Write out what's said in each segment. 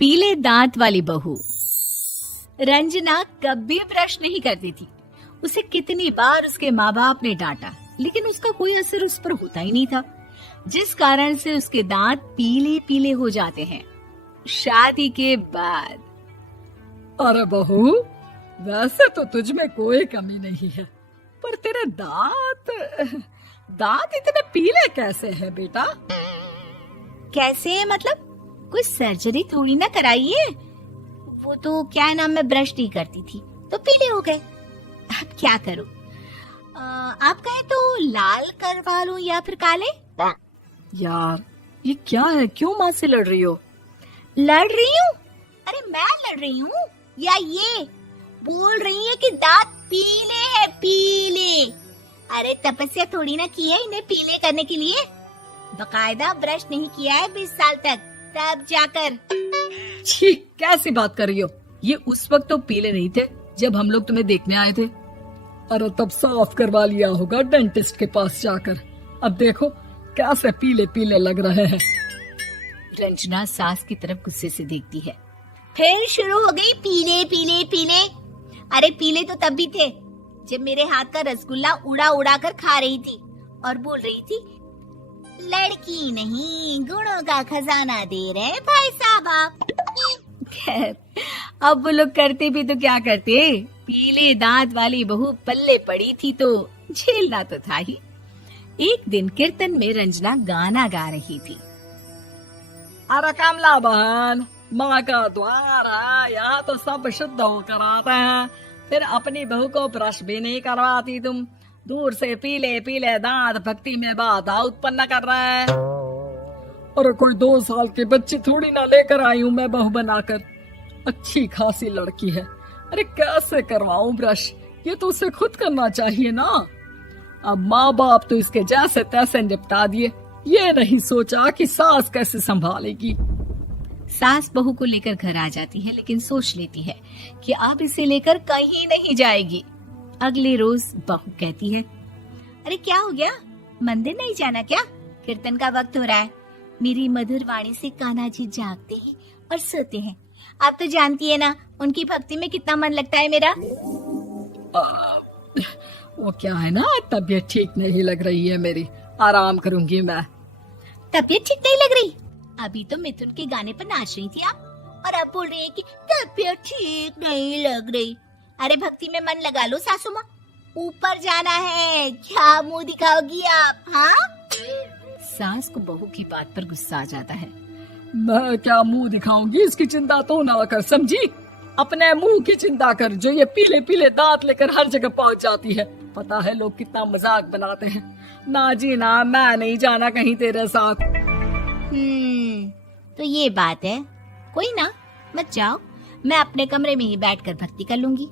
पीले दांत वाली बहू। रंजना कभी ब्रश नहीं करती थी। उसे कितनी बार उसके माँ बाप ने डांटा, लेकिन उसका कोई असर उस पर होता ही नहीं था, जिस कारण से उसके दांत पीले पीले हो जाते हैं। शादी के बाद अरे बहू, वैसे तो तुझ में कोई कमी नहीं है, पर तेरे दांत इतने पीले कैसे हैं बेटा? कैसे मतलब? कोई सर्जरी थोड़ी ना कराइए। वो तो क्या नाम, मैं ब्रश नहीं करती थी तो पीले हो गए। अब क्या करूं? आप कहे तो लाल करवा लूं या फिर काले? यार ये क्या है, क्यों माँ से लड़ रही हो? लड़ रही हूँ? अरे मैं लड़ रही हूँ या ये बोल रही है कि दांत पीले हैं, पीले। अरे तपस्या थोड़ी ना की है इन्हें पीले करने के लिए। बकायदा ब्रश नहीं किया है 20 साल तक, तब जाकर। छी, कैसी बात कर रही हो? ये उस वक्त तो पीले नहीं थे जब हम लोग तुम्हें देखने आए थे। अरे तब साफ करवा लिया होगा डेंटिस्ट के पास जाकर। अब देखो कैसे पीले पीले लग रहे हैं। रंजना सास की तरफ गुस्से से देखती है। फिर शुरू हो गई पीले पीले पीले। अरे पीले तो तब भी थे जब मेरे हाथ का रसगुल्ला उड़ा उड़ा कर खा रही थी और बोल रही थी, लड़की नहीं गुणों का खजाना दे रहे भाई साहब आप। खैर, अब वो लोग करते भी तो क्या करते, पीले दांत वाली बहू पल्ले पड़ी थी तो झेलना तो था ही। एक दिन कीर्तन में रंजना गाना गा रही थी। अरे कमला बहन, माँ का द्वार है, यहाँ तो सब शुद्ध होकर आते हैं, फिर अपनी बहू को ब्रश भी नहीं करवाती तुम। दूर से पीले पीले दांत भक्ति में बाधा उत्पन्न कर रहे हैं। अरे कोई 2 साल के बच्चे थोड़ी ना लेकर आई हूँ मैं बहू बनाकर। अच्छी खासी लड़की है, अरे कैसे करवाऊं ब्रश? ये तो उसे खुद करना चाहिए ना। अब माँ बाप तो इसके जैसे तैसे निपटा दिए, ये नहीं सोचा कि सास कैसे संभालेगी। सास बहू को लेकर घर आ जाती है, लेकिन सोच लेती है कि अब इसे लेकर कहीं नहीं जाएगी। अगले रोज बहू कहती है, अरे क्या हो गया, मंदिर नहीं जाना क्या? कीर्तन का वक्त हो रहा है। मेरी मधुर वाणी से कान्हा जी जागते हैं और सोते हैं। आप तो जानती है ना उनकी भक्ति में कितना मन लगता है मेरा। वो क्या है ना, तबीयत ठीक नहीं लग रही है मेरी, आराम करूंगी मैं। तबीयत ठीक नहीं लग रही? अभी तो मिथुन के गाने पर नाच रही थी आप, और अब बोल रही है कि तबीयत ठीक नहीं लग रही। अरे भक्ति में मन लगा लो सासू माँ, ऊपर जाना है, क्या मुंह दिखाओगी आप? हाँ? सास को बहू की बात पर गुस्सा आ जाता है। मैं क्या मुंह दिखाऊंगी, इसकी चिंता तो ना कर, समझी? अपने मुंह की चिंता कर, जो ये पीले पीले दांत लेकर हर जगह पहुंच जाती है। पता है लोग कितना मजाक बनाते हैं। ना जी ना, मैं नहीं जाना कहीं तेरे साथ। तो ये बात है। कोई ना, मत जाओ, मैं अपने कमरे में ही बैठकर भक्ति कर लूंगी।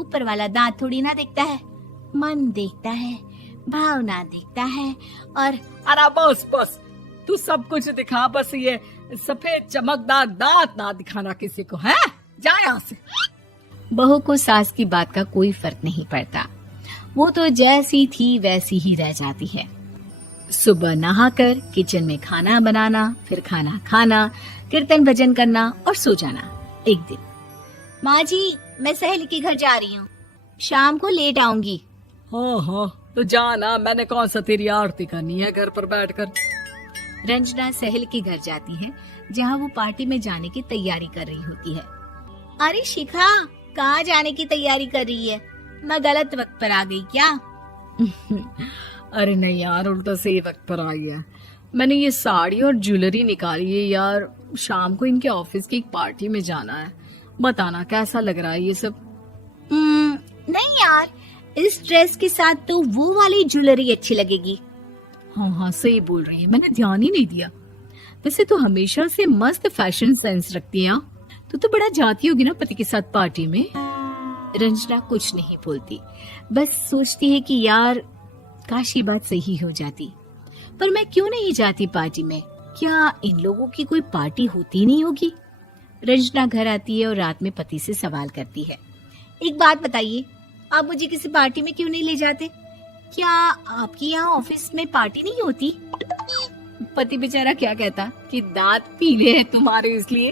ऊपर वाला दांत थोड़ी ना देखता है, मन देखता है, भावना देखता है। और अरे बस बस, तू सब कुछ दिखा, बस ये सफेद चमकदार दांत ना दिखाना किसी को, है? जा यहाँ से। बहू को सास की बात का कोई फर्क नहीं पड़ता। वो तो जैसी थी वैसी ही रह जाती है। सुबह नहाकर किचन में खाना बनाना, फिर खाना खाना, कीर्तन भजन करना और सो जाना। एक दिन, माँ जी मैं सहेली के घर जा रही हूँ, शाम को लेट आऊंगी। हाँ, तो जाना, मैंने कौन सा तेरी आरती करनी है घर पर बैठकर। रंजना सहेली के घर जाती है, जहाँ वो पार्टी में जाने की तैयारी कर रही होती है। अरे शिखा, कहाँ जाने की तैयारी कर रही है? मैं गलत वक्त पर आ गई क्या? अरे नहीं यार, उल्टा सही वक्त पर आई है। मैंने ये साड़ी और ज्वेलरी निकाली है यार, शाम को इनके ऑफिस की एक पार्टी में जाना है। बताना कैसा लग रहा है ये सब? नहीं यार, इस ड्रेस के साथ तो वो वाली ज्वेलरी अच्छी लगेगी। हाँ, सही बोल रही है, मैंने ध्यान ही नहीं दिया। वैसे तो हमेशा से मस्त फैशन सेंस रखती है। तो बड़ा जाती होगी ना पति के साथ पार्टी में। रंजना कुछ नहीं बोलती, बस सोचती है कि यार काश ये बात सही हो जाती, पर मैं क्यों नहीं जाती पार्टी में? क्या इन लोगों की कोई पार्टी होती नहीं होगी? रंजना घर आती है और रात में पति से सवाल करती है, एक बात बताइए, आप मुझे किसी पार्टी में क्यों नहीं ले जाते? क्या आपकी यहाँ ऑफिस में पार्टी नहीं होती? पति बेचारा क्या कहता कि दांत पीले हैं तुम्हारे इसलिए।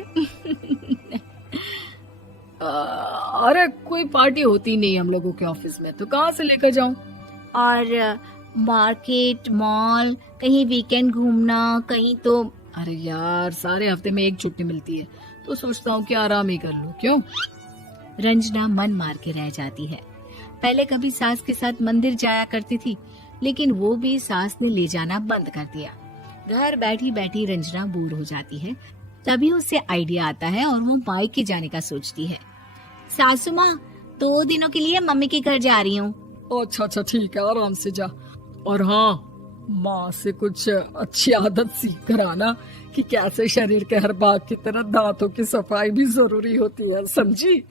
अरे कोई पार्टी होती नहीं हम लोगों के ऑफिस में, तो कहाँ से लेकर जाऊं? और मार्केट, मॉल, कहीं वीकेंड घूमना, कहीं तो। अरे यार सारे हफ्ते में एक छुट्टी मिलती है, तो सोचता हूँ कि आराम ही कर लूं। क्यों? रंजना मन मार के रह जाती है। पहले कभी सास के साथ मंदिर जाया करती थी, लेकिन वो भी सास ने ले जाना बंद कर दिया। घर बैठी बैठी रंजना बोर हो जाती है। तभी उसे आइडिया आता है और वो मायके जाने का सोचती है। सासू माँ, 2 दिनों के लिए मम्मी के घर जा रही हूँ। अच्छा ठीक है, आराम से जा। और हाँ, माँ से कुछ अच्छी आदत सीख कर आना कि कैसे शरीर के हर भाग की तरह दांतों की सफाई भी जरूरी होती है, समझी?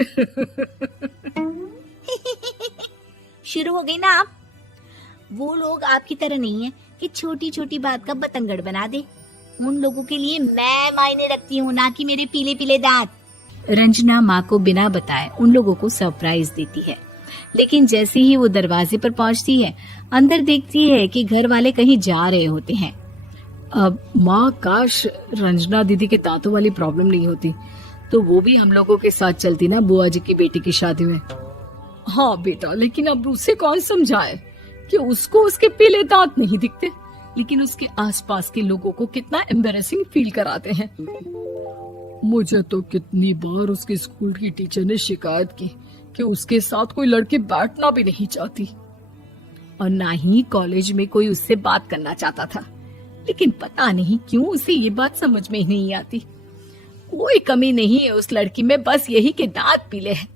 शुरू हो गई ना आप। वो लोग आपकी तरह नहीं है कि छोटी छोटी बात का बतंगड़ बना दे। उन लोगों के लिए मैं मायने रखती हूँ, ना कि मेरे पीले पीले दांत। रंजना माँ को बिना बताए उन लोगों को सरप्राइज देती है, लेकिन जैसे ही वो दरवाजे पर पहुंचती है, अंदर देखती है कि घर वाले कहीं जा रहे होते हैं। अब माँ, काश रंजना दीदी के दांतों वाली प्रॉब्लम नहीं होती, तो वो भी हम लोगों के साथ चलती ना बुआ जी की बेटी की शादी में। हाँ बेटा, लेकिन अब उसे कौन समझाए कि उसको उसके पीले दांत नहीं दिखते, लेकिन उसके आसपास के लोगों को कितना एम्बैरेसिंग फील कराते हैं। मुझे तो कितनी बार उसके स्कूल की टीचर ने शिकायत की कि उसके साथ कोई लड़की बैठना भी नहीं चाहती, और ना ही कॉलेज में कोई उससे बात करना चाहता था। लेकिन पता नहीं क्यों उसे ये बात समझ में ही नहीं आती। कोई कमी नहीं है उस लड़की में, बस यही कि दांत पीले हैं।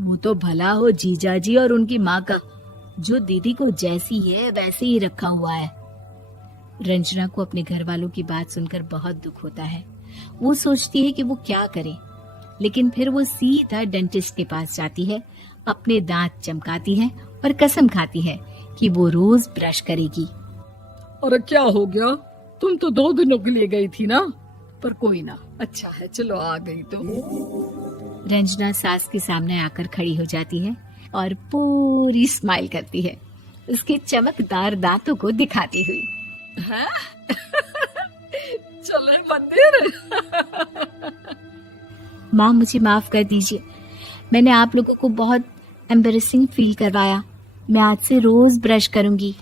वो तो भला हो जीजा जी और उनकी माँ का, जो दीदी को जैसी है वैसे ही रखा हुआ है। रंजना को अपने घर वालों की बात सुनकर बहुत दुख होता है। वो सोचती है कि वो क्या करे, लेकिन फिर वो सीधा डेंटिस्ट के पास जाती है, अपने दांत चमकाती है और कसम खाती है कि वो रोज ब्रश करेगी। अरे क्या हो गया? तुम तो 2 दिनों के लिए गई थी ना, पर कोई ना, अच्छा है, चलो आ गई तो। रंजना सास के सामने आकर खड़ी हो जाती है और पूरी स्माइल करती है, उसके चमकदार दांतों को दिखाती हुई। है? चले मंदिर। माँ, मुझे माफ कर दीजिए, मैंने आप लोगों को बहुत एम्बैरेसिंग फील करवाया। मैं आज से रोज ब्रश करूंगी।